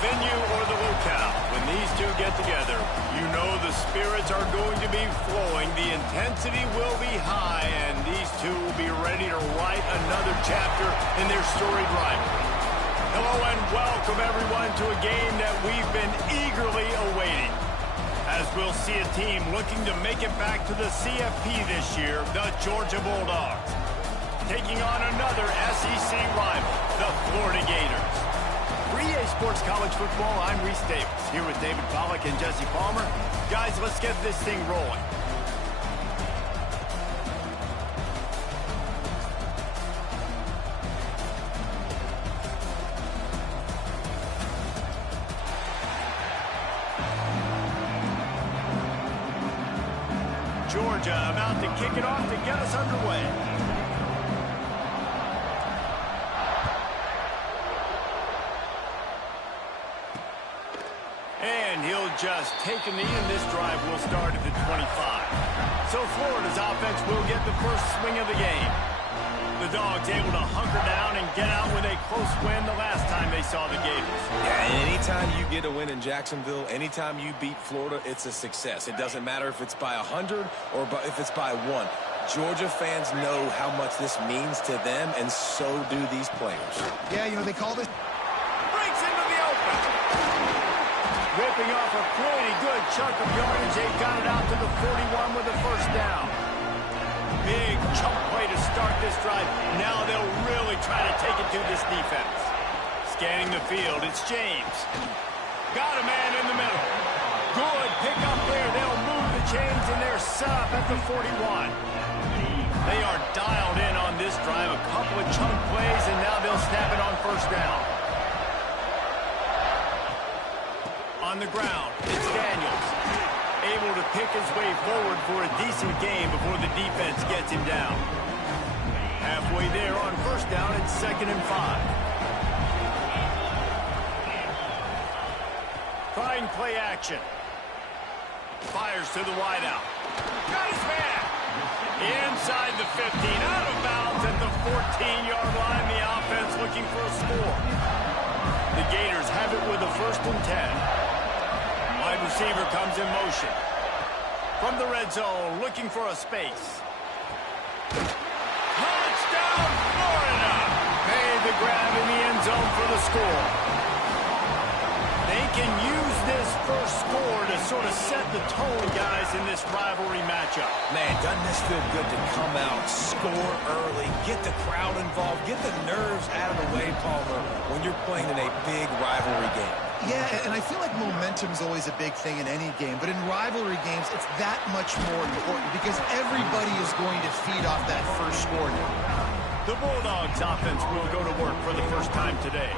venue or the locale, when these two get together, you know the spirits are going to be flowing, the intensity will be high, and these two will be ready to write another chapter in their storied rivalry. Hello and welcome everyone to a game that we've been eagerly awaiting, as we'll see a team looking to make it back to the CFP this year, the Georgia Bulldogs, taking on another SEC rival, the Florida Gators. For EA Sports College Football, I'm Reese Davis, here with David Pollack and Jesse Palmer. Guys, let's get this thing rolling. Georgia about to kick it off to get us underway. And he'll just take a knee, and this drive will start at the 25. So Florida's offense will get the first swing of the game. The Dogs able to hunker down and get out with a close win the last time they saw the Gators. Yeah, and anytime you get a win in Jacksonville, anytime you beat Florida, it's a success. It doesn't matter if it's by 100 or if it's by 1. Georgia fans know how much this means to them, and so do these players. Yeah, you know, they call this... Breaks into the open. Ripping off a pretty good chunk of yardage. They got it out to the 41 with a first down. Big chunk play to start this drive. Now they'll really try to take it to this defense. Scanning the field, it's James. Got a man in the middle. Good pick up there. They'll move the chains, and they're set up at the 41. They are dialed in on this drive. A couple of chunk plays, and now they'll snap it on first down. On the ground, it's Daniels. Able to pick his way forward for a decent game before the defense gets him down. Halfway there on first down, it's 2nd and 5. Trying play action. Fires to the wideout. Got his man. Inside the 15, out of bounds at the 14-yard line. The offense looking for a score. The Gators have it with a 1st and 10. Wide receiver comes in motion. From the red zone, looking for a space. Touchdown, Florida! Made the grab in the end zone for the score. They can use this first score to sort of set the tone, guys, in this rivalry matchup. Man, doesn't this feel good to come out, score early, get the crowd involved, get the nerves out of the way, Palmer, when you're playing in a big rivalry game. Yeah, and I feel like momentum's always a big thing in any game, but in rivalry games, it's that much more important because everybody is going to feed off that first score now. The Bulldogs offense will go to work for the first time today.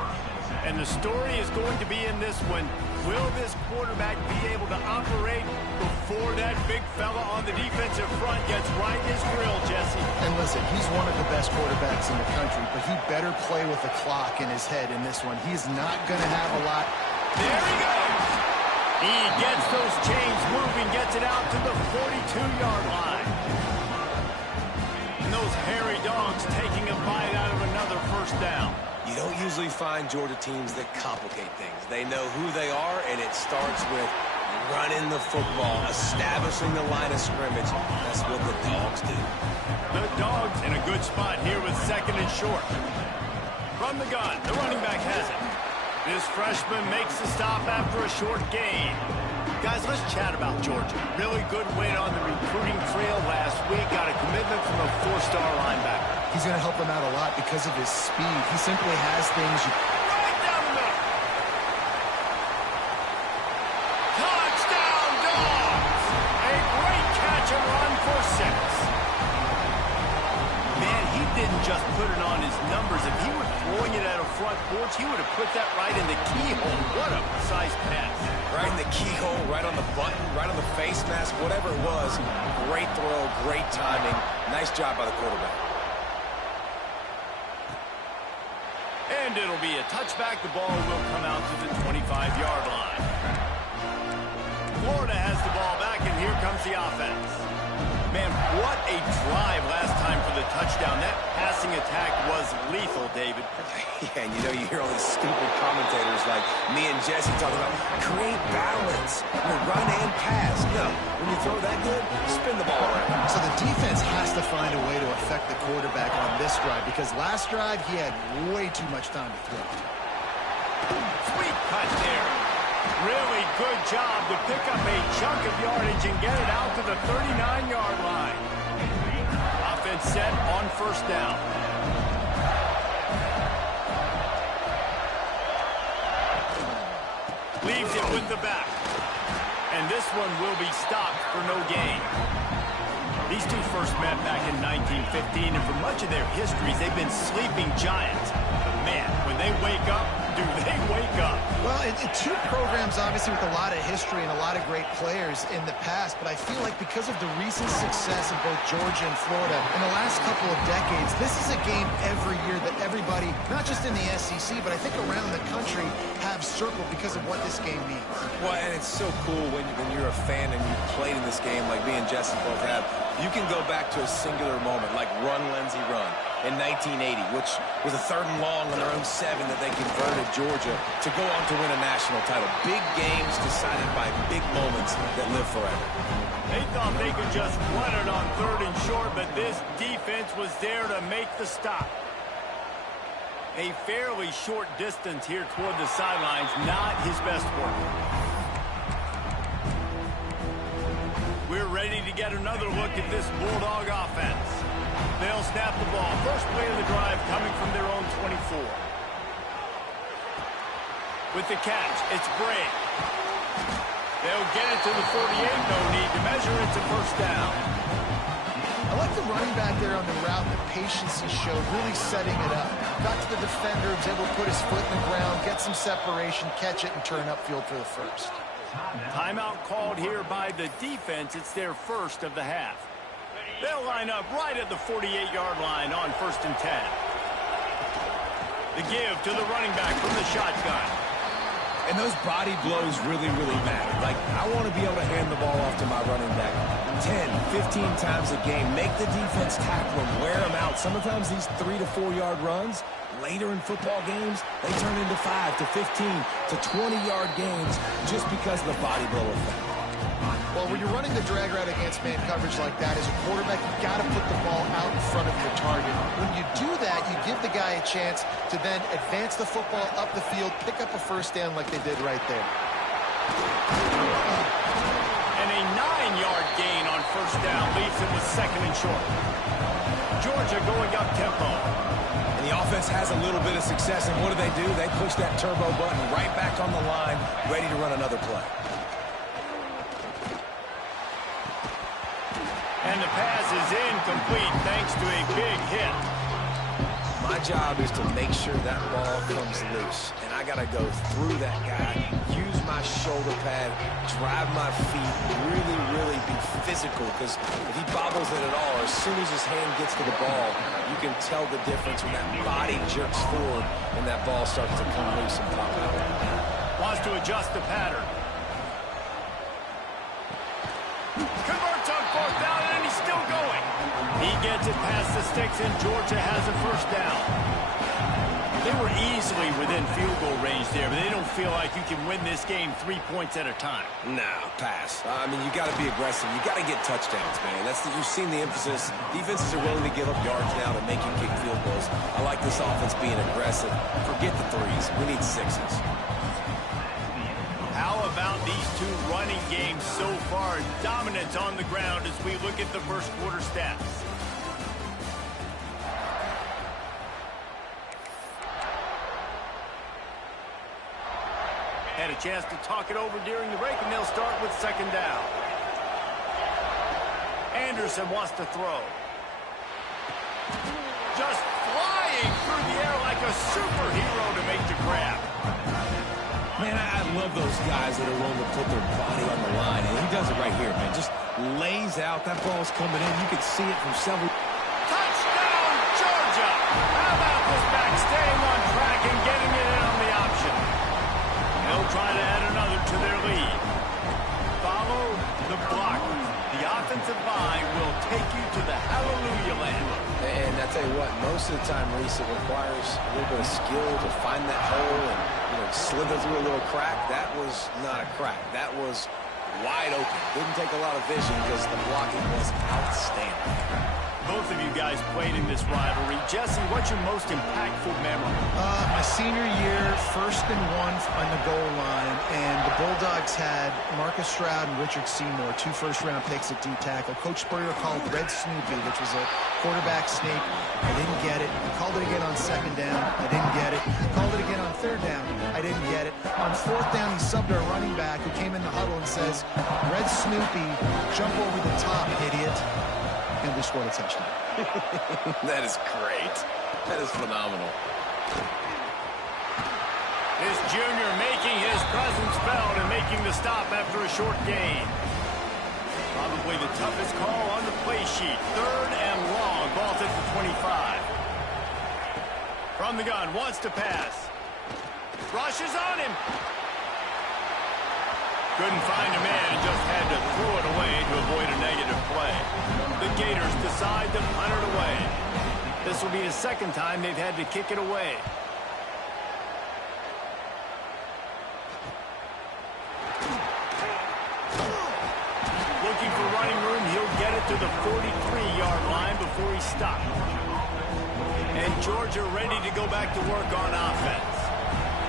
And the story is going to be in this one. Will this quarterback be able to operate before that big fella on the defensive front gets right in his grill, Jesse? And listen, he's one of the best quarterbacks in the country, but he better play with the clock in his head in this one. He's not going to have a lot. There he goes. He gets those chains moving, gets it out to the 42-yard line. And those hairy dogs taking a bite out of another first down. You don't usually find Georgia teams that complicate things. They know who they are, and it starts with running the football, establishing the line of scrimmage. That's what the Dogs do. The Dogs in a good spot here with 2nd and short. From the gun, the running back has it. This freshman makes the stop after a short gain. Guys, let's chat about Georgia. Really good win on the recruiting trail last week. Got a commitment from a 4-star linebacker. He's going to help them out a lot because of his speed. He simply has things you... Right down the middle. Touchdown, Dogs! A great catch and run for 6. Man, he didn't just put it on his numbers. If he were throwing it at a front porch, he would have put that right in the keyhole. What a precise pass. Right in the keyhole, right on the button, right on the face mask, whatever it was. Great throw, great timing. Nice job by the quarterback. And it'll be a touchback. The ball will come out to the 25-yard line. Florida has the ball back, and here comes the offense. Man, what a drive last time for the touchdown. That passing attack was lethal, David. Yeah, and you know, you hear all these stupid commentators like me and Jesse talking about create balance, run and pass. No, when you throw that good, spin the ball around. So the defense has to find a way to affect the quarterback on this drive because last drive he had way too much time to throw. Sweet cut there. Really good job to pick up a chunk of yardage and get it out to the 39-yard line. Offense set on first down. Leaves it with the back. And this one will be stopped for no gain. These two first met back in 1915, and for much of their histories, they've been sleeping giants. But man, when they wake up, do they wake up? Well, two programs, obviously, with a lot of history and a lot of great players in the past, but I feel like because of the recent success in both Georgia and Florida in the last couple of decades, this is a game every year that everybody, not just in the SEC, but I think around the country, have circled because of what this game means. Well, and it's so cool when you're a fan and you played in this game like me and Jesse both have. You can go back to a singular moment, like Run, Lindsey, Run in 1980, which was a 3rd and long on their own 7 that they converted Georgia to go on to win a national title. Big games decided by big moments that live forever. They thought they could just run it on 3rd and short, but this defense was there to make the stop. A fairly short distance here toward the sidelines, not his best work. We're ready to get another look at this Bulldog offense. They'll snap the ball. First play of the drive coming from their own 24. With the catch, it's Bray. They'll get it to the 48. No need to measure. It's a first down. I like the running back there on the route, the patience he showed, really setting it up. Got to the defender, was able to put his foot in the ground, get some separation, catch it, and turn upfield for the first. Timeout called here by the defense. It's their first of the half. They'll line up right at the 48-yard line on 1st and 10. The give to the running back from the shotgun. And those body blows really, really matter. Like, I want to be able to hand the ball off to my running back 10, 15 times a game. Make the defense tackle them, wear them out. Sometimes these 3 to 4 yard runs, later in football games, they turn into 5 to 15 to 20-yard games just because of the body blow effect. Well, when you're running the drag route against man coverage like that, as a quarterback, you got to put the ball out in front of your target. When you do that, you give the guy a chance to then advance the football up the field, pick up a first down like they did right there. And a 9-yard gain on first down leaves him with 2nd and short. Georgia going up tempo. And the offense has a little bit of success, and what do? They push that turbo button right back on the line, ready to run another play. And the pass is incomplete thanks to a big hit. My job is to make sure that ball comes loose. And I got to go through that guy, use my shoulder pad, drive my feet, really, really be physical. Because if he bobbles it at all, as soon as his hand gets to the ball, you can tell the difference when that body jerks forward and that ball starts to come loose and pop out. Wants to adjust the pattern. Converts on 4th down, and he's still going. He gets it past the sticks, and Georgia has a first down. They were easily within field goal range there, but they don't feel like you can win this game 3 points at a time. No, pass. I mean, you got to be aggressive. You got to get touchdowns, man. You've seen the emphasis. Defenses are willing to give up yards now to make you kick field goals. I like this offense being aggressive. Forget the 3s. We need 6s. How about these two running games so far? Dominance on the ground as we look at the first quarter stats. Had a chance to talk it over during the break, and they'll start with 2nd down. Anderson wants to throw. Just flying through the air like a superhero to make the grab. Man, I love those guys that are willing to put their body on the line, and he does it right here, man. Just lays out. That ball's coming in. You can see it from several. Touchdown, Georgia! How about this back staying on track and getting it in on the option? They'll try to add another to their lead. Follow the blockers. The offensive line will take you to the hallelujah land. And I tell you what, most of the time, Reese, it requires a little bit of skill to find that hole and slither through a little crack. That was not a crack. That was wide open. Didn't take a lot of vision because the blocking was outstanding. Both of you guys played in this rivalry. Jesse, what's your most impactful memory? My senior year, 1st and 1 on the goal line, and the Bulldogs had Marcus Stroud and Richard Seymour, 2 first-round picks at D-tackle. Coach Spurrier called Red Snoopy, which was a quarterback sneak. I didn't get it. He called it again on 2nd down. I didn't get it. He called it again on 3rd down. I didn't get it. On 4th down, he subbed our running back who came in the huddle and says, Red Snoopy, jump over the top, idiot. And we scored a touchdown. That is great. That is phenomenal. This junior making his presence felt and making the stop after a short gain. Probably the toughest call on the play sheet. 3rd and long. Ball's at the 25. From the gun, wants to pass. Rushes on him. Couldn't find a man and just had to throw it away to avoid a negative play. The Gators decide to punt it away. This will be the 2nd time they've had to kick it away. Looking for running room, he'll get it to the 43-yard line before he stopped. And Georgia ready to go back to work on offense.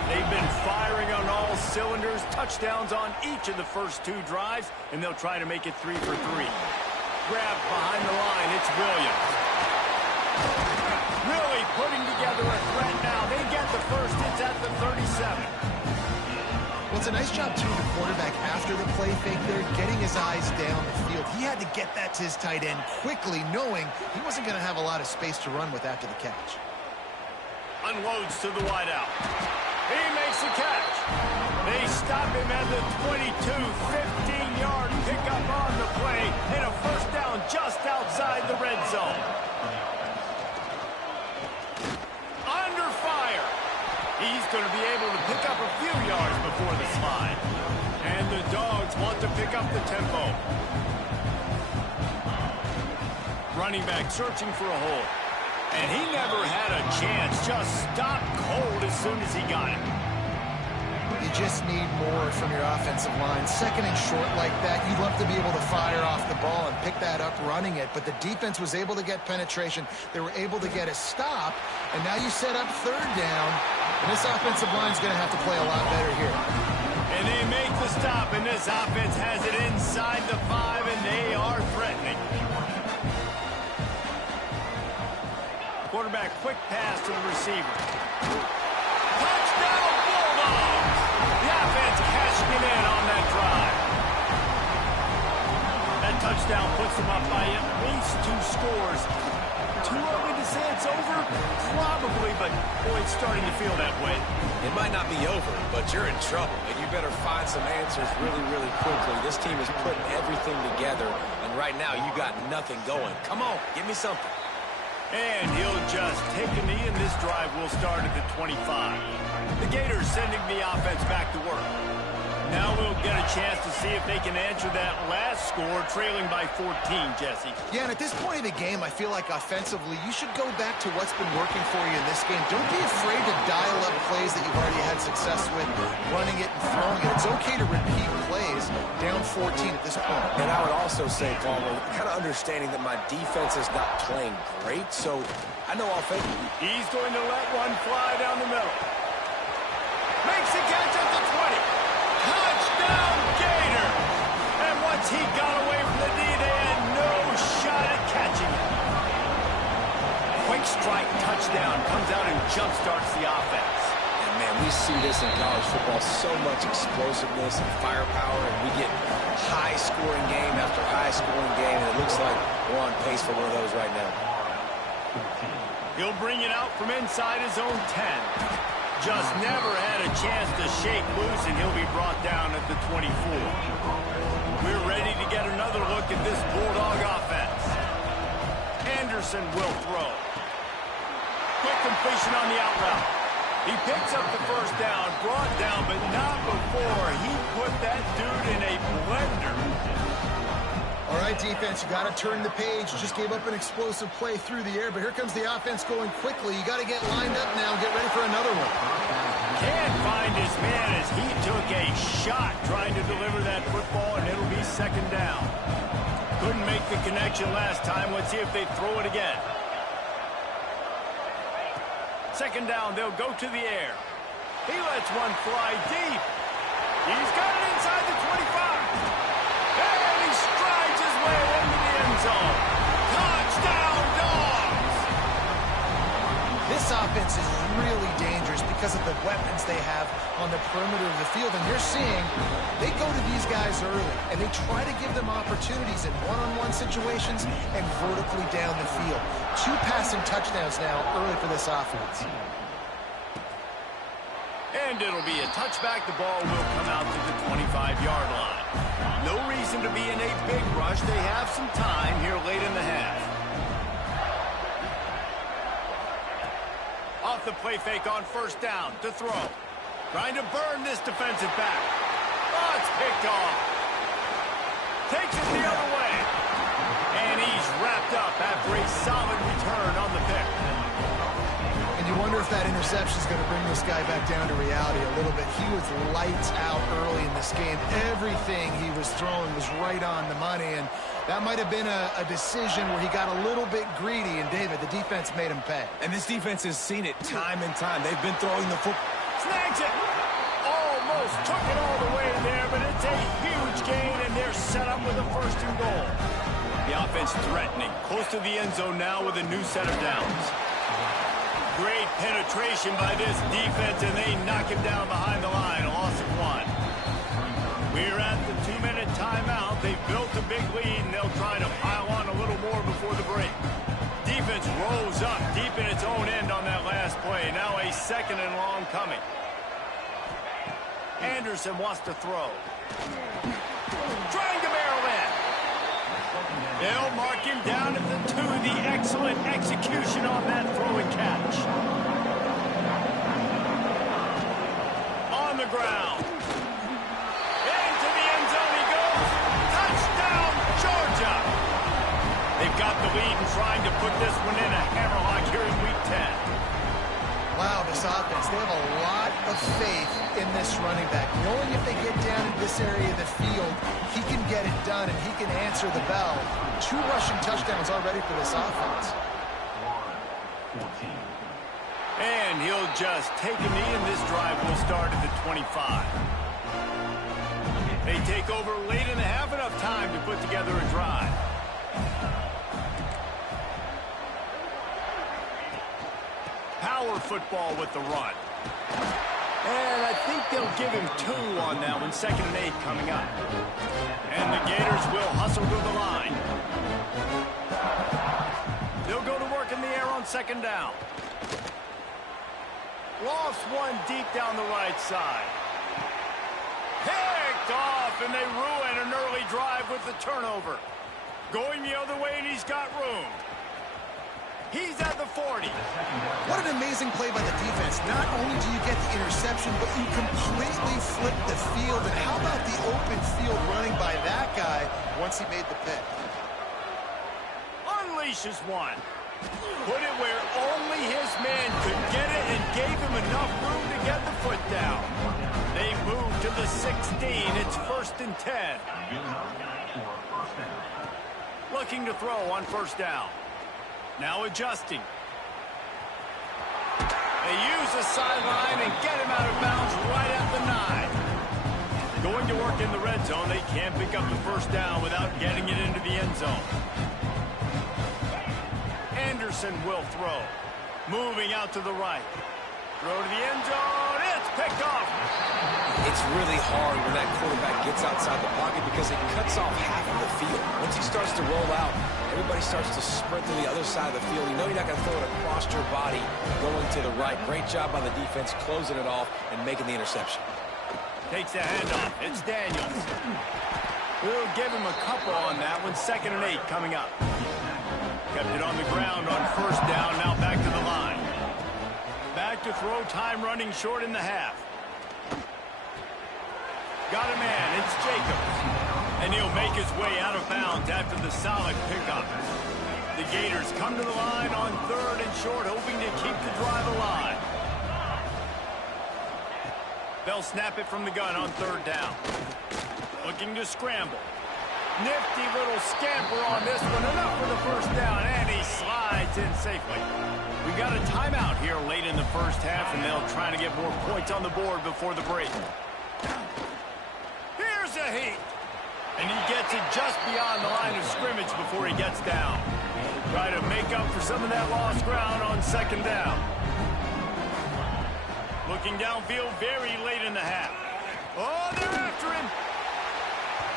They've been firing on all cylinders, touchdowns on each of the first 2 drives, and they'll try to make it 3 for 3. Grab behind the line, it's Williams. Really putting together a threat now. They get the first, it's at the 37. Well, it's a nice job, too, the quarterback after the play fake there, getting his eyes down the field. He had to get that to his tight end quickly, knowing he wasn't going to have a lot of space to run with after the catch. Unloads to the wideout. He makes the catch. They stop him at the 22, 15-yard pickup on the play, and a first down just outside the red zone. Under fire. He's going to be able to pick up a few yards before the slide. And the Dogs want to pick up the tempo. Running back searching for a hole. And he never had a chance, just stopped cold as soon as he got it. You just need more from your offensive line. 2nd and short like that, you'd love to be able to fire off the ball and pick that up running it, but the defense was able to get penetration. They were able to get a stop, and now you set up 3rd down, and this offensive line is going to have to play a lot better here. And they make the stop, and this offense has it inside the 5, and they are threatening. Quarterback, quick pass to the receiver. Touchdown, Bulldogs! The offense cashing it in on that drive. That touchdown puts them up by at least 2 scores. Too early to say it's over? Probably, but boy, it's starting to feel that way. It might not be over, but you're in trouble, and you better find some answers really, really quickly. This team is putting everything together, and right now you got nothing going. Come on, give me something. And he'll just take a knee, and this drive will start at the 25. The Gators sending the offense back to work. Now we'll get a chance to see if they can answer that last score, trailing by 14, Jesse. Yeah, and at this point of the game, I feel like offensively, you should go back to what's been working for you in this game. Don't be afraid to dial up plays that you've already had success with, running it and throwing it. It's okay to repeat plays down 14 at this point. And I would also say, Palmer, kind of understanding that my defense is not playing great, so I know offensively. He's going to let one fly down the middle. Makes the catch at the 20. Touchdown, Gator! And once he got away from the knee, they had no shot at catching him. Quick strike touchdown comes out and jump-starts the offense. And, man, we see this in college football, so much explosiveness and firepower, and we get high-scoring game after high-scoring game, and it looks like we're on pace for one of those right now. He'll bring it out from inside his own 10. Just never had a chance to shake loose, and he'll be brought down at the 24. We're ready to get another look at this Bulldog offense. Anderson will throw. Quick completion on the out route. He picks up the first down, brought down, but not before he put that dude in a blender. All right, defense, you got to turn the page. You just gave up an explosive play through the air, but here comes the offense going quickly. You got to get lined up now and get ready for another one. Can't find his man as he took a shot trying to deliver that football, and it'll be second down. Couldn't make the connection last time. Let's see if they throw it again. Second down, they'll go to the air. He lets one fly deep. He's got it inside the 25. And he strides his way into the end zone. Touchdown, Dogs! This offense is really dangerous because of the weapons they have on the perimeter of the field. And you're seeing they go to these guys early, and they try to give them opportunities in one-on-one situations and vertically down the field. 2 passing touchdowns now early for this offense. And it'll be a touchback. The ball will come out to the 25-yard line. No reason to be in a big rush. They have some time here late in the half. Off the play fake on first down to throw. Trying to burn this defensive back. Oh, it's picked off. Takes it the other way. And he's wrapped up after a solid return on the pick. And you wonder if that interception is going to bring this guy back down to reality a little bit. He was lights out early in this game. Everything he was throwing was right on the money, and that might have been a decision where he got a little bit greedy, and David, the defense made him pay. And this defense has seen it time and time. They've been throwing the football. Snags it. Almost took it all the way there, but it's a huge gain, and they're set up with a first and goal. The offense threatening. Close to the end zone now with a new set of downs. Great penetration by this defense, and they knock him down behind the line. A loss of 1. We're at the 2-minute timeout. They've built a big lead, and they'll try to pile on a little more before the break. Defense rolls up deep in its own end on that last play. Now a second and long coming. Anderson wants to throw. Trying to barrel in. They'll mark him down at the 2. The excellent execution on that throw and catch. On the ground. Into the end zone he goes. Touchdown, Georgia. They've got the lead and trying to put this one in a hammerlock here in Week 10. Wow, this offense, they have a lot of faith in this running back. Knowing if they get down in this area of the field, he can get it done and he can answer the bell. 2 rushing touchdowns already for this offense. And he'll just take a knee, and this drive will start at the 25. They take over late in the half, enough time to put together a drive. Power football with the run. And I think they'll give him 2 on that one. 2nd and 8 coming up. And the Gators will hustle to the line. They'll go to work in the air on 2nd down. Lost one deep down the right side. Picked off, and they ruin an early drive with the turnover. Going the other way, and he's got room. He's at the 40. What an amazing play by the defense. Not only do you get the interception, but you completely flip the field. And how about the open field running by that guy once he made the pick? Unleashes one. Put it where only his man could get it and gave him enough room to get the foot down. They move to the 16. It's 1st and 10. Looking to throw on 1st down. Now adjusting. They use the sideline and get him out of bounds right at the 9. Going to work in the red zone. They can't pick up the 1st down without getting it into the end zone. Anderson will throw. Moving out to the right. Throw to the end zone. It's picked off. It's really hard when that quarterback gets outside the pocket because it cuts off half of the field. Once he starts to roll out, everybody starts to sprint to the other side of the field. You know you're not going to throw it across your body going to the right. Great job by the defense closing it off and making the interception. Takes the handoff. It's Daniels. We'll give him a couple on that one. 2nd and 8 coming up. Kept it on the ground on 1st down. Now back to the line. Back to throw. Time running short in the half. Got a man. It's Jacobs. And he'll make his way out of bounds after the solid pickup. The Gators come to the line on 3rd and short, hoping to keep the drive alive. They'll snap it from the gun on 3rd down. Looking to scramble. Nifty little scamper on this one. Enough for the first down, and he slides in safely. We got a timeout here late in the first half, and they'll try to get more points on the board before the break. Here's a heat. And he gets it just beyond the line of scrimmage before he gets down. Try to make up for some of that lost ground on 2nd down. Looking downfield very late in the half. Oh, they're after him.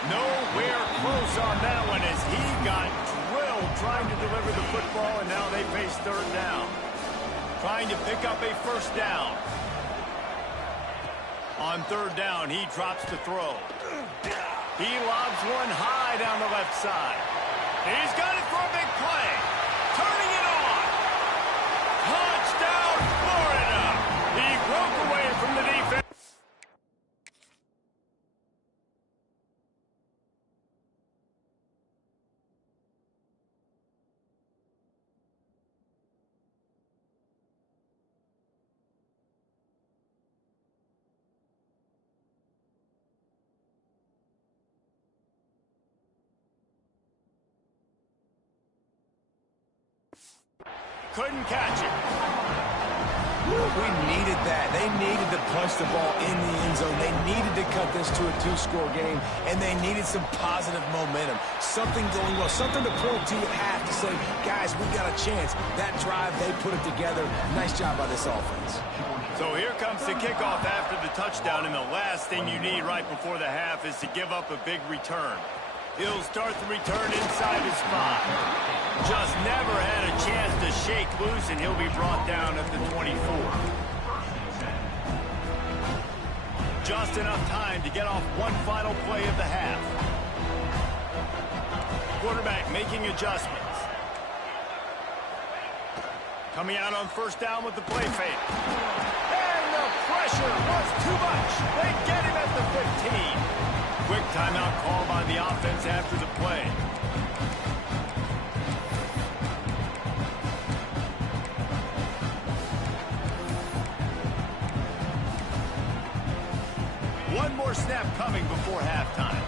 Nowhere close on that one as he got drilled trying to deliver the football, and now they face 3rd down. Trying to pick up a first down. On 3rd down, he drops to throw. He lobs one high down the left side. He's got it for a big play. Turning it on. Touchdown, Florida. He broke away from the defense. Couldn't catch it. We needed that. They needed to punch the ball in the end zone. They needed to cut this to a 2-score game, and they needed some positive momentum. Something going well, something to point to at half to say, guys, we got a chance. That drive, they put it together. Nice job by this offense. So here comes the kickoff after the touchdown, and the last thing you need right before the half is to give up a big return. He'll start the return inside his 5. Just never had a chance to shake loose, and he'll be brought down at the 24. Just enough time to get off one final play of the half. Quarterback making adjustments. Coming out on 1st down with the play fake. And the pressure was too much. They get him at the 15. Quick timeout call by the offense after the play. One more snap coming before halftime.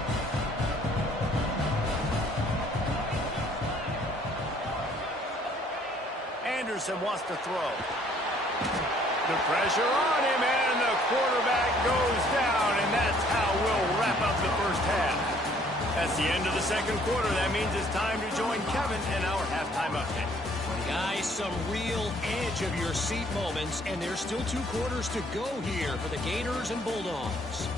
Anderson wants to throw. The pressure on him, and the quarterback goes down, and that's how we'll wrap up the first half. That's the end of the 2nd quarter. That means it's time to join Kevin in our halftime update. Guys, some real edge of your seat moments, and there's still 2 quarters to go here for the Gators and Bulldogs.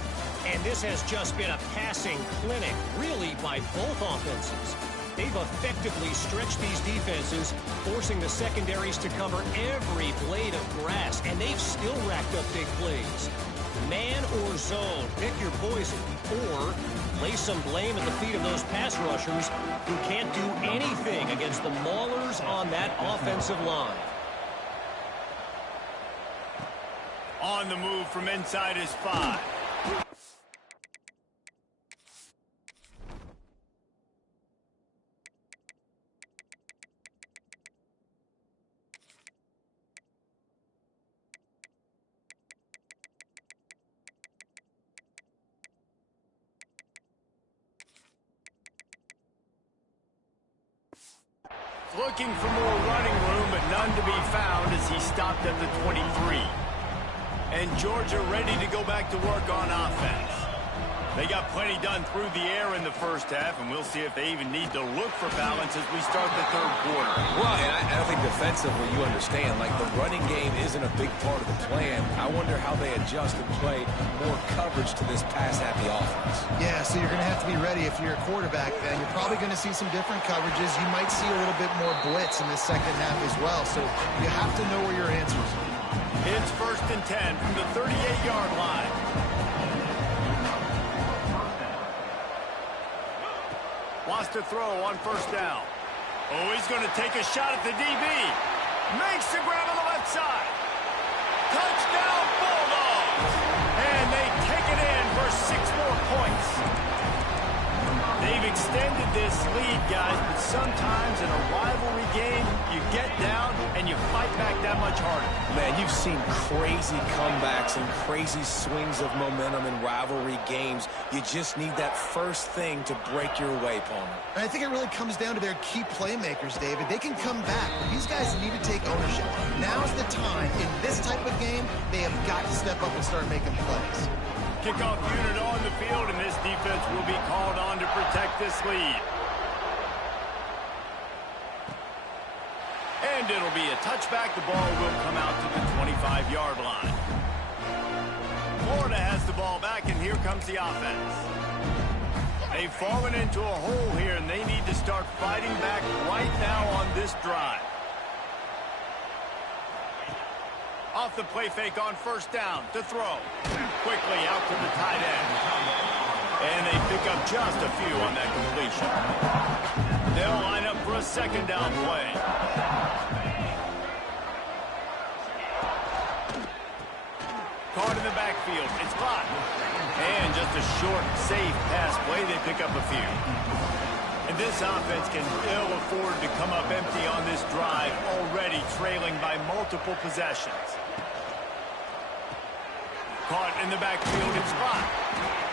And this has just been a passing clinic, really, by both offenses. They've effectively stretched these defenses, forcing the secondaries to cover every blade of grass, and they've still racked up big plays. Man or zone, pick your poison, or lay some blame at the feet of those pass rushers who can't do anything against the maulers on that offensive line. On the move from inside his 5. Looking for more running room, but none to be found as he stopped at the 23. And Georgia ready to go back to work on offense. They got plenty done through the air in the first half, and we'll see if they even need to look for balance as we start the 3rd quarter. Well, and I think defensively, you understand, like the running game isn't a big part of the plan. I wonder how they adjust and play more coverage to this pass-happy offense. Yeah, so you're going to have to be ready if you're a quarterback then. You're probably going to see some different coverages. You might see a little bit more blitz in the 2nd half as well, so you have to know where your answers are. It's 1st and 10 from the 38-yard line. Wants to throw on 1st down. Oh, he's going to take a shot at the DB. Makes the grab on the left side. Touchdown, Bulldogs! And they take it in for 6 more points. They've extended this lead, guys, but sometimes in a rivalry game, you get down and you fight back that much harder. Man, you've seen crazy comebacks and crazy swings of momentum in rivalry games. You just need that first thing to break your way, Palmer. And I think it really comes down to their key playmakers, David. They can come back, but these guys need to take ownership. Now's the time. In this type of game, they have got to step up and start making plays. Kickoff unit on the field, and this defense will be called on to protect this lead. And it'll be a touchback. The ball will come out to the 25-yard line. Florida has the ball back, and here comes the offense. They've fallen into a hole here, and they need to start fighting back right now on this drive. Off the play fake on first down to throw. Quickly out to the tight end. And they pick up just a few on that completion. They'll line up for a second down play. Caught in the backfield. It's blocked. And just a short, safe pass play. They pick up a few. And this offense can ill afford to come up empty on this drive, already trailing by multiple possessions. Caught in the backfield, it's blocked.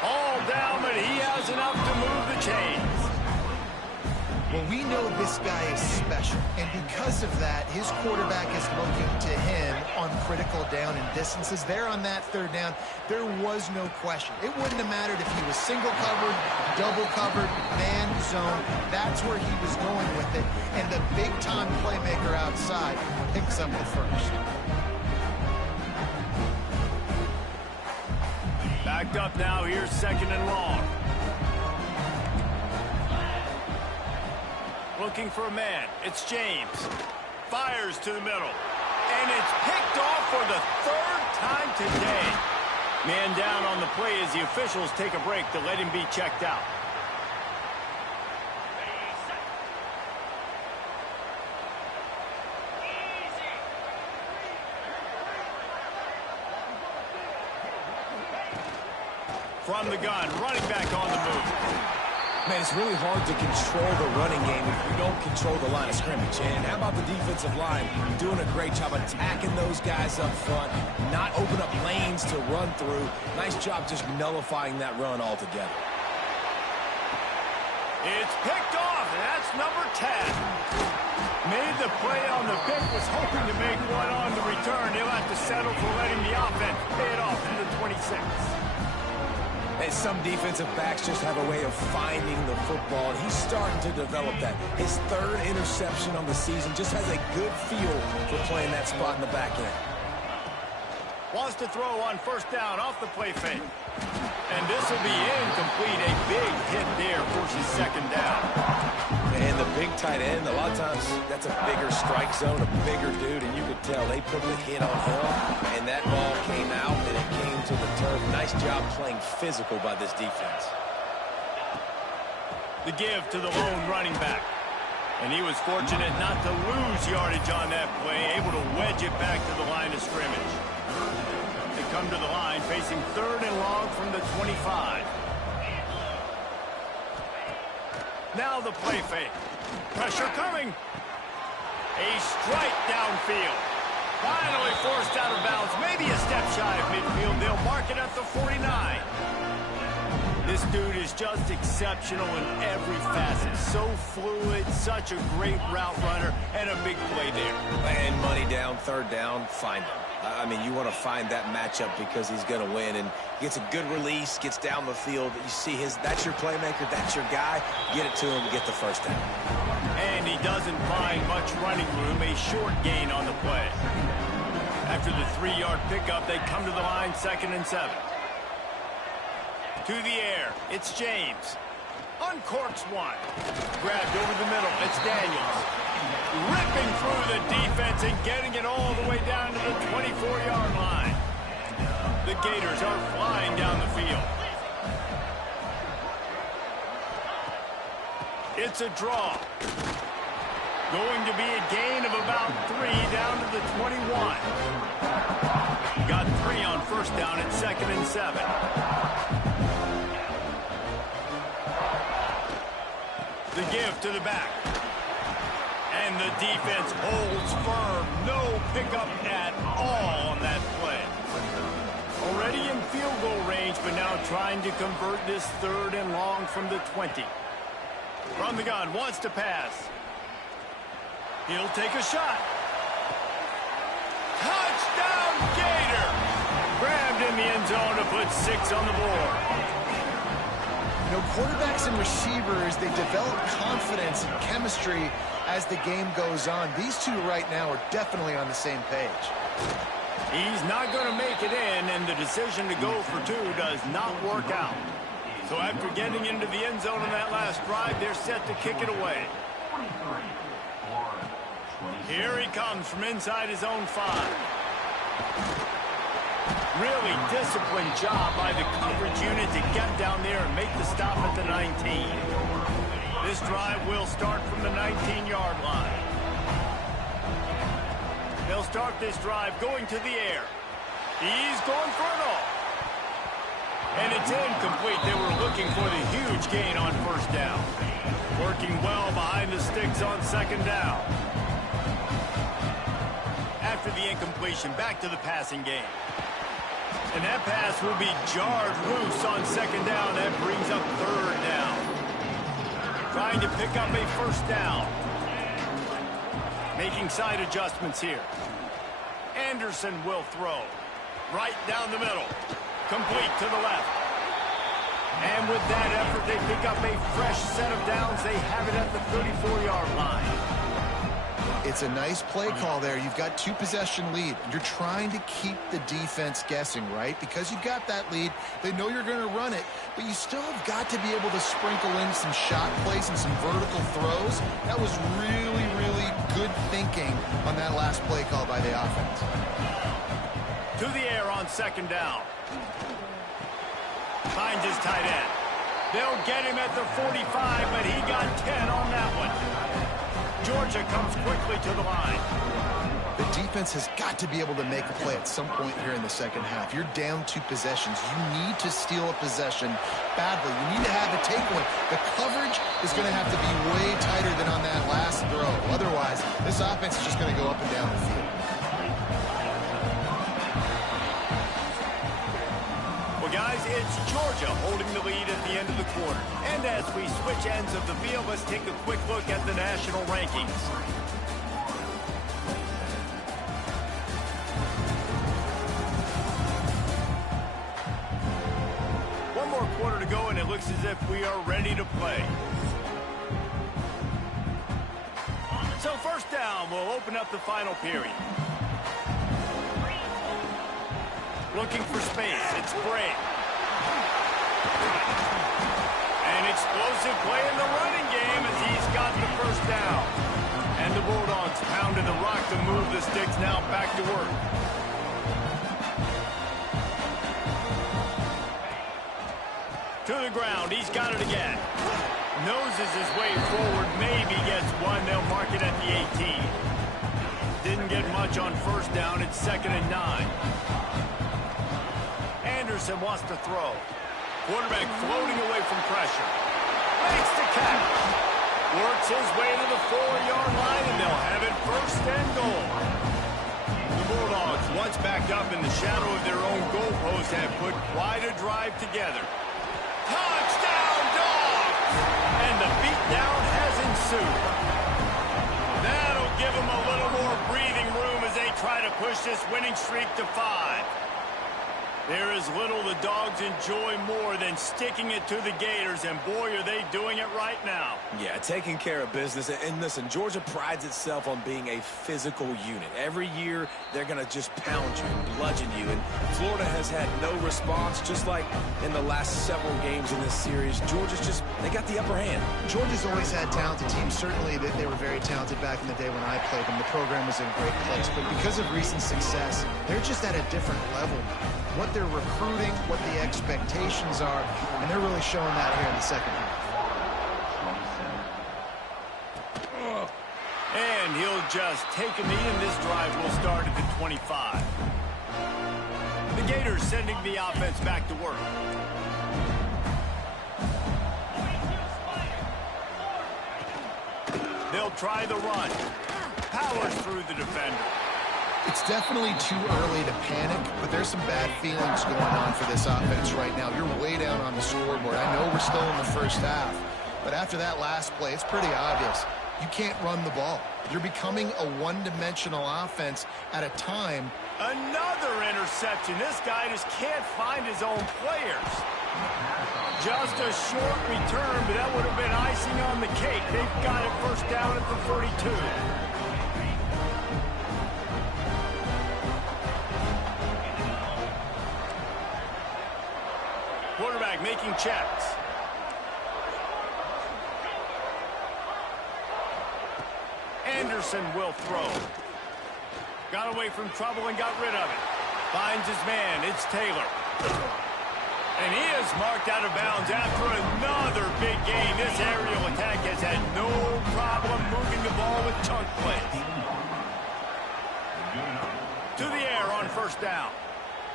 All down, but he has enough to move the chains. Well, we know this guy is special, and because of that, his quarterback is looking to him on critical down and distances. There on that third down, there was no question. It wouldn't have mattered if he was single covered, double covered, man zone. That's where he was going with it, and the big-time playmaker outside picks up the first. Backed up now, here's second and long. Looking for a man, it's James. Fires to the middle. And it's picked off for the third time today. Man down on the play as the officials take a break to let him be checked out. From the gun, running back on the move. Man, it's really hard to control the running game if you don't control the line of scrimmage. And how about the defensive line doing a great job attacking those guys up front, not open up lanes to run through. Nice job just nullifying that run altogether. It's picked off, and that's number 10. Made the play on the pick, was hoping to make one on the return. He'll have to settle for letting the offense pay it off in the 26. And some defensive backs just have a way of finding the football, and he's starting to develop that. His third interception on the season, just has a good feel for playing that spot in the back end. Wants to throw on first down off the play fake. And this will be incomplete. A big hit there forces second down. And the big tight end, a lot of times that's a bigger strike zone, a bigger dude, and you could tell they put the hit on him, and that ball came out, and it came to the turf. Nice job playing physical by this defense. The give to the lone running back. And he was fortunate not to lose yardage on that play, able to wedge it back to the line of scrimmage. They come to the line facing third and long from the 25. Now the play fake. Pressure coming. A strike downfield. Finally forced out of bounds. Maybe a step shy of midfield. They'll mark it at the 49. This dude is just exceptional in every facet. So fluid, such a great route runner, and a big play there. And money down, third down, find him. I mean, you want to find that matchup because he's going to win, and gets a good release, gets down the field. You see that's your playmaker, that's your guy. Get it to him, get the first down. And he doesn't find much running room, a short gain on the play. After the 3-yard pickup, they come to the line, 2nd and 7. To the air, it's James. Uncorks one. Grabbed over the middle, it's Daniels. Ripping through the defense and getting it all the way down to the 24-yard line. The Gators are flying down the field. It's a draw. Going to be a gain of about 3 down to the 21. Got 3 on first down at 2nd and 7. The give to the back. And the defense holds firm. No pickup at all on that play. Already in field goal range, but now trying to convert this 3rd and long from the 20. From the gun, wants to pass. He'll take a shot. Touchdown, Gator! Grabbed in the end zone to put 6 on the board. You know, quarterbacks and receivers, they develop confidence and chemistry as the game goes on. These two right now are definitely on the same page. He's not going to make it in, and the decision to go for 2 does not work out. So after getting into the end zone on that last drive, they're set to kick it away. Here he comes from inside his own 5. Really disciplined job by the coverage unit to get down there and make the stop at the 19. This drive will start from the 19-yard line. They'll start this drive going to the air. He's going for it all. And it's incomplete. They were looking for the huge gain on 1st down. Working well behind the sticks on 2nd down. After the incompletion, back to the passing game. And that pass will be jarred loose on 2nd down. That brings up 3rd down. Trying to pick up a 1st down. Making side adjustments here. Anderson will throw. Right down the middle. Complete to the left. And with that effort, they pick up a fresh set of downs. They have it at the 34-yard line. It's a nice play call there. You've got 2-possession lead. You're trying to keep the defense guessing, right? Because you've got that lead. They know you're going to run it, but you still have got to be able to sprinkle in some shot plays and some vertical throws. That was really, really good thinking on that last play call by the offense. To the air on 2nd down. Finds his tight end. They'll get him at the 45, but he got 10 on that one. Georgia comes quickly to the line. The defense has got to be able to make a play at some point here in the 2nd half. You're down 2 possessions. You need to steal a possession badly. You need to have a takeaway. The coverage is going to have to be way tighter than on that last throw. Otherwise, this offense is just going to go up and down the field. Well, guys, it's Georgia holding the lead at the end of the quarter. And as we switch ends of the field, let's take a quick look at the national rankings. One more quarter to go, and it looks as if we are ready to play. So 1st down will open up the final period. Looking for space. It's Bray. An explosive play in the running game as he's got the 1st down. And the Bulldogs pounded the rock to move the sticks now back to work. To the ground. He's got it again. Noses his way forward. Maybe gets 1. They'll mark it at the 18. Didn't get much on 1st down. It's 2nd and 9. Anderson wants to throw. Quarterback floating away from pressure. Makes the catch. Works his way to the 4-yard line, and they'll have it 1st and goal. The Bulldogs, once backed up in the shadow of their own goalpost, have put quite a drive together. Touchdown, Dogs! And the beatdown has ensued. That'll give them a little more breathing room as they try to push this winning streak to 5. There is little the Dogs enjoy more than sticking it to the Gators, and boy, are they doing it right now. Yeah, taking care of business. And listen, Georgia prides itself on being a physical unit. Every year, they're going to just pound you and bludgeon you. And Florida has had no response, just like in the last several games in this series. Georgia's just, they got the upper hand. Georgia's always had talented teams. Certainly, they were very talented back in the day when I played them. The program was in a great place. But because of recent success, they're just at a different level. What they're recruiting, what the expectations are, and they're really showing that here in the 2nd half. And he'll just take a knee, and this drive will start at the 25. The Gators sending the offense back to work. they'll try the run. Powers through the defender. It's definitely too early to panic, but there's some bad feelings going on for this offense right now. You're way down on the scoreboard. I know we're still in the first half, but after that last play, it's pretty obvious. You can't run the ball. You're becoming a one-dimensional offense at a time. Another interception. This guy just can't find his own players. Just a short return, but that would have been icing on the cake. They've got it first down at the 42. Quarterback making checks. Anderson will throw. Got away from trouble and got rid of it. Finds his man. It's Taylor. And he is marked out of bounds after another big gain. This aerial attack has had no problem moving the ball with chunk plays. To the air on first down.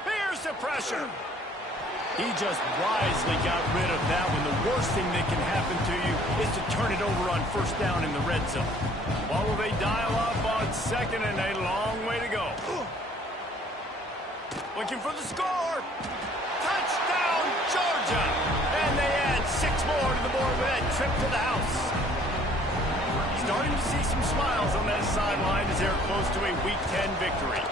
Here's the pressure. He just wisely got rid of that one. The worst thing that can happen to you is to turn it over on first down in the red zone. What will they dial up on second and a long way to go? Looking for the score. Touchdown, Georgia. And they add 6 more to the board with that trip to the house. Starting to see some smiles on that sideline as they're close to a Week 10 victory.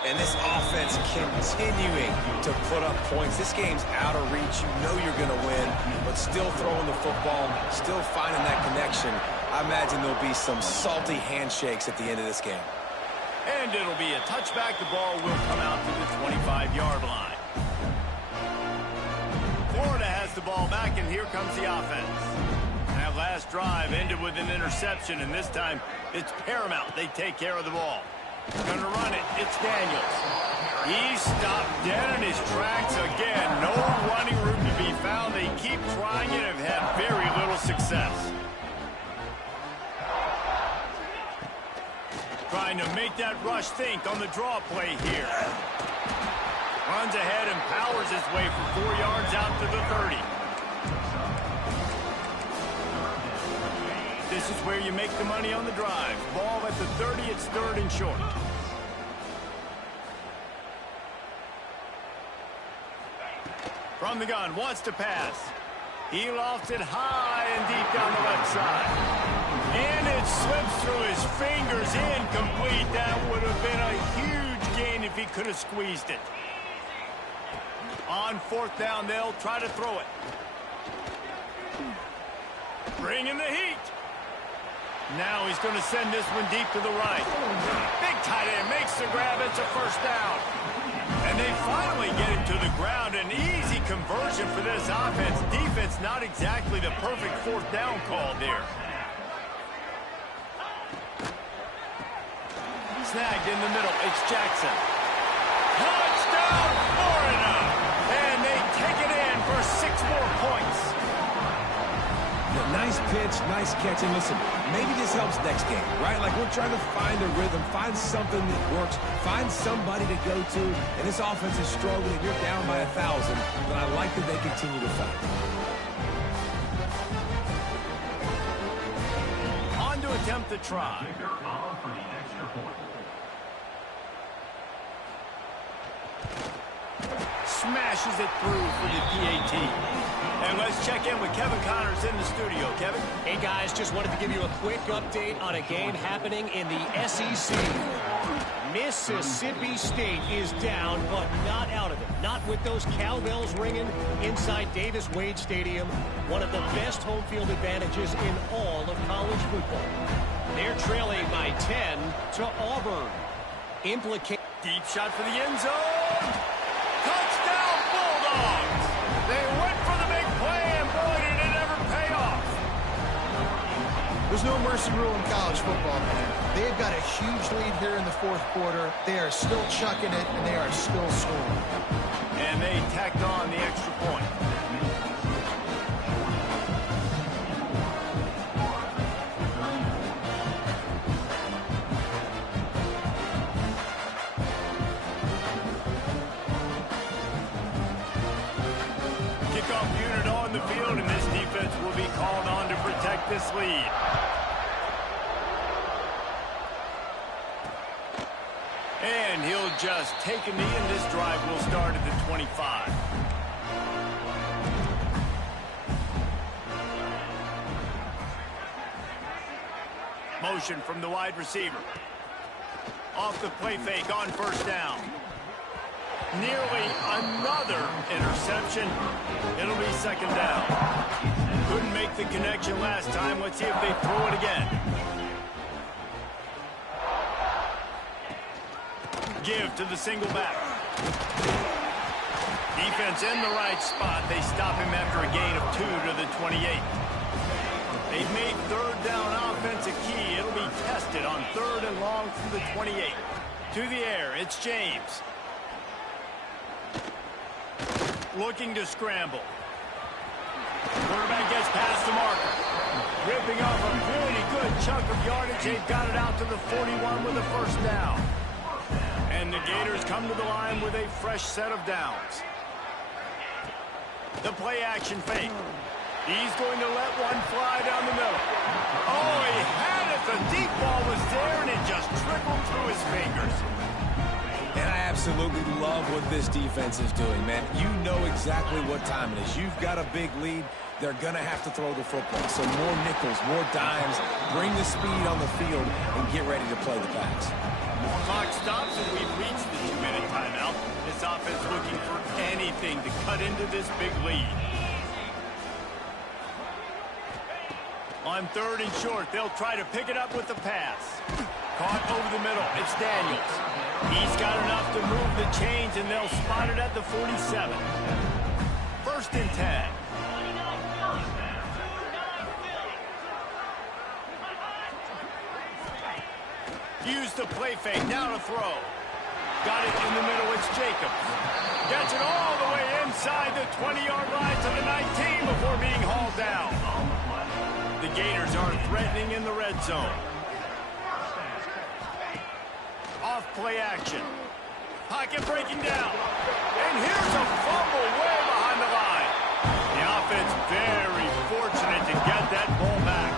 And this offense continuing to put up points. This game's out of reach. You know you're going to win, but still throwing the football, still finding that connection. I imagine there'll be some salty handshakes at the end of this game. And it'll be a touchback. The ball will come out to the 25-yard line. Florida has the ball back, and here comes the offense. That last drive ended with an interception, and this time it's paramount they take care of the ball. Gonna run it. It's Daniels. He stopped dead in his tracks again. No running room to be found. They keep trying it and have had very little success. Trying to make that rush think on the draw play here. Runs ahead and powers his way for 4 yards out to the 30. This is where you make the money on the drive. Ball at the 30, it's third and short. From the gun, wants to pass. He lofts it high and deep down the left side. And it slips through his fingers, incomplete. That would have been a huge gain if he could have squeezed it. On fourth down, they'll try to throw it. Bringing the heat. Now he's going to send this one deep to the right. Big tight end makes the grab. It's a first down. And they finally get him to the ground. An easy conversion for this offense. Defense not exactly the perfect fourth down call there. Snagged in the middle. It's Jackson. Touchdown, Florida. And they take it in for 6 more points. Nice pitch, nice catch, and listen, maybe this helps next game, right? Like we're trying to find a rhythm, find something that works, find somebody to go to, and this offense is struggling. You're down by 1,000, but I like that they continue to fight. On to attempt the try. Smashes it through for the PAT. And let's check in with Kevin Connors in the studio. Kevin? Hey, guys, just wanted to give you a quick update on a game happening in the SEC. Mississippi State is down, but not out of it. Not with those cowbells ringing inside Davis-Wade Stadium, one of the best home field advantages in all of college football. They're trailing by 10 to Auburn. Deep shot for the end zone. Touchdown, Bulldogs! They went for the big play, and boy, did it ever pay off. There's no mercy rule in college football, man. They've got a huge lead here in the fourth quarter. They are still chucking it, and they are still scoring. And they tacked on the extra point. Kickoff unit on the field, and this defense will be called on to protect this lead. And he'll just take a knee, and this drive will start at the 25. Motion from the wide receiver. Off the play fake on first down. Nearly another interception. It'll be second down. Couldn't make the connection last time. Let's see if they throw it again. Give to the single back. Defense in the right spot. They stop him after a gain of 2 to the 28. They've made third down offense a key. It'll be tested on third and long from the 28. To the air, it's James. Looking to scramble. Quarterback gets past the marker. Ripping off a pretty good chunk of yardage. They've got it out to the 41 with a first down. And the Gators come to the line with a fresh set of downs. The play action fake. He's going to let one fly down the middle. Oh, he had it. The deep ball was there, and it just trickled through his fingers. And I absolutely love what this defense is doing, man. You know exactly what time it is. You've got a big lead. They're going to have to throw the football. So more nickels, more dimes. Bring the speed on the field and get ready to play the pass. Clock stops, and we've reached the 2-minute timeout. This offense looking for anything to cut into this big lead. On third and short, they'll try to pick it up with the pass. Caught over the middle. It's Daniels. He's got enough to move the chains, and they'll spot it at the 47. First and 10. Use the play fake. Now to throw. Got it in the middle. It's Jacobs. Gets it all the way inside the 20-yard line to the 19 before being hauled down. The Gators are threatening in the red zone. Off play action. Pocket breaking down. And here's a fumble way behind the line. The offense very fortunate to get that ball back.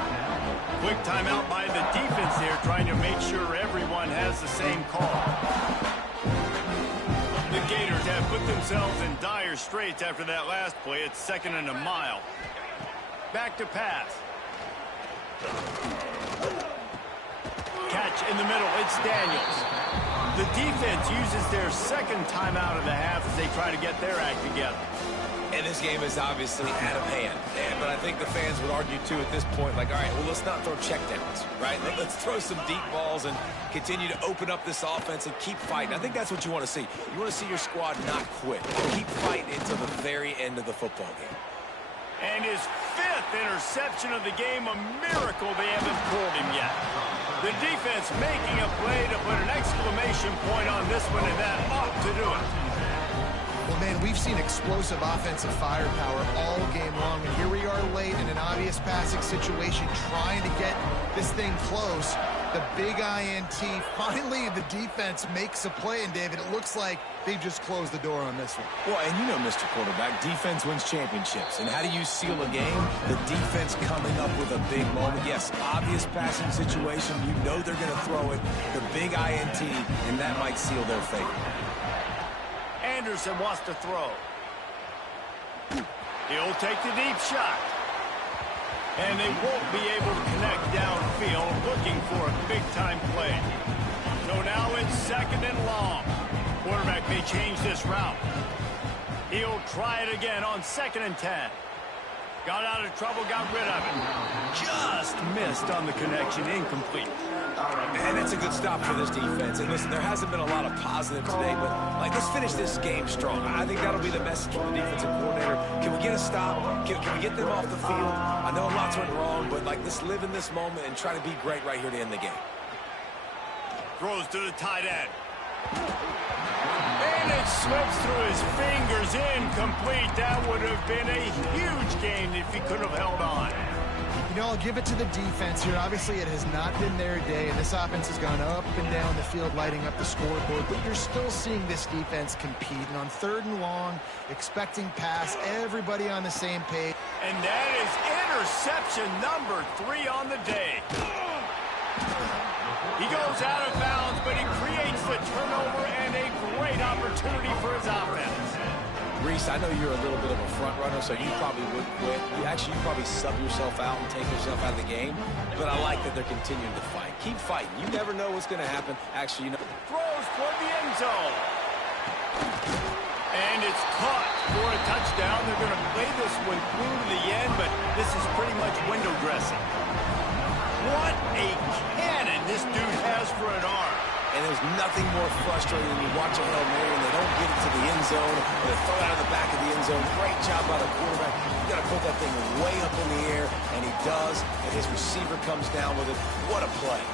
Quick timeout by the defense here, trying to make sure everyone has the same call. The Gators have put themselves in dire straits after that last play. It's second and a mile. Back to pass. Catch in the middle. It's Daniels. The defense uses their second timeout of the half as they try to get their act together. And this game is obviously out of hand. But I think the fans would argue, too, at this point, like, all right, well, let's not throw checkdowns, right? Let's throw some deep balls and continue to open up this offense and keep fighting. I think that's what you want to see. You want to see your squad not quit. Keep fighting until the very end of the football game. And his 5th interception of the game, a miracle they haven't pulled him yet. The defense making a play to put an exclamation point on this one, and that ought to do it. Well, man, we've seen explosive offensive firepower all game long, and here we are late in an obvious passing situation trying to get this thing close. The big INT, finally the defense makes a play, and David, it looks like they just closed the door on this one. Well, and you know, Mr. Quarterback, defense wins championships. And how do you seal a game? The defense coming up with a big moment. Yes, obvious passing situation. You know they're going to throw it. The big INT, and that might seal their fate. Anderson wants to throw. He'll take the deep shot. And they won't be able to connect downfield, looking for a big-time play. So now it's second and long. Quarterback may change this route. He'll try it again on second and 10. Got out of trouble, got rid of it. Just missed on the connection, incomplete. And it's a good stop for this defense. And listen, there hasn't been a lot of positive today, but let's finish this game strong. I think that'll be the message from the defensive coordinator. Can we get a stop? Can we get them off the field? I know lots went wrong, but let's live in this moment and try to be great right here to end the game. Throws to the tight end. And it slips through his fingers, incomplete. That would have been a huge gain if he could have held on. You know, I'll give it to the defense here. Obviously, it has not been their day, and this offense has gone up and down the field, lighting up the scoreboard, but you're still seeing this defense compete. And on third and long, expecting pass, everybody on the same page. And that is interception number 3 on the day. He goes out of bounds, but he creates the a turnover and a great opportunity for his offense. Reese, I know you're a little bit of a front runner, so you probably would quit. You probably sub yourself out and take yourself out of the game. But I like that they're continuing to fight. Keep fighting. You never know what's going to happen. Actually, you know. Throws for the end zone. And it's caught for a touchdown. They're going to play this one through to the end, but this is pretty much window dressing. What a cannon this dude has for an arm. And there's nothing more frustrating than you watch a Hail Mary and they don't get it to the end zone, or they throw it out of the back of the end zone. Great job by the quarterback. You got to put that thing way up in the air, and he does, and his receiver comes down with it. What a play.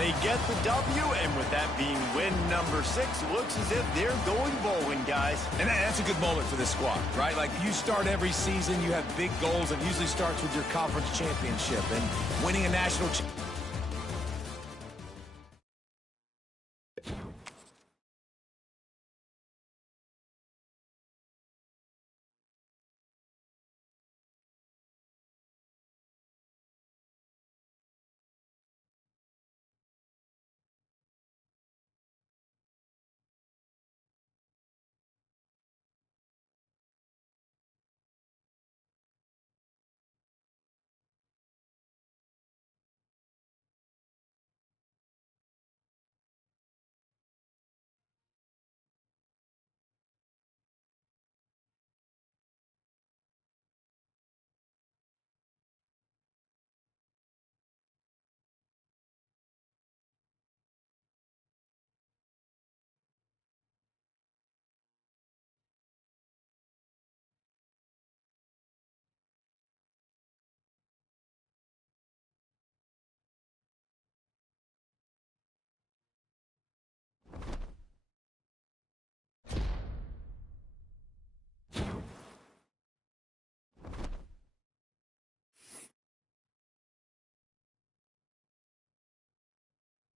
They get the W, and with that being win number 6, looks as if they're going bowling, guys. And that's a good moment for this squad, right? Like, you start every season, you have big goals, and usually starts with your conference championship and winning a national championship.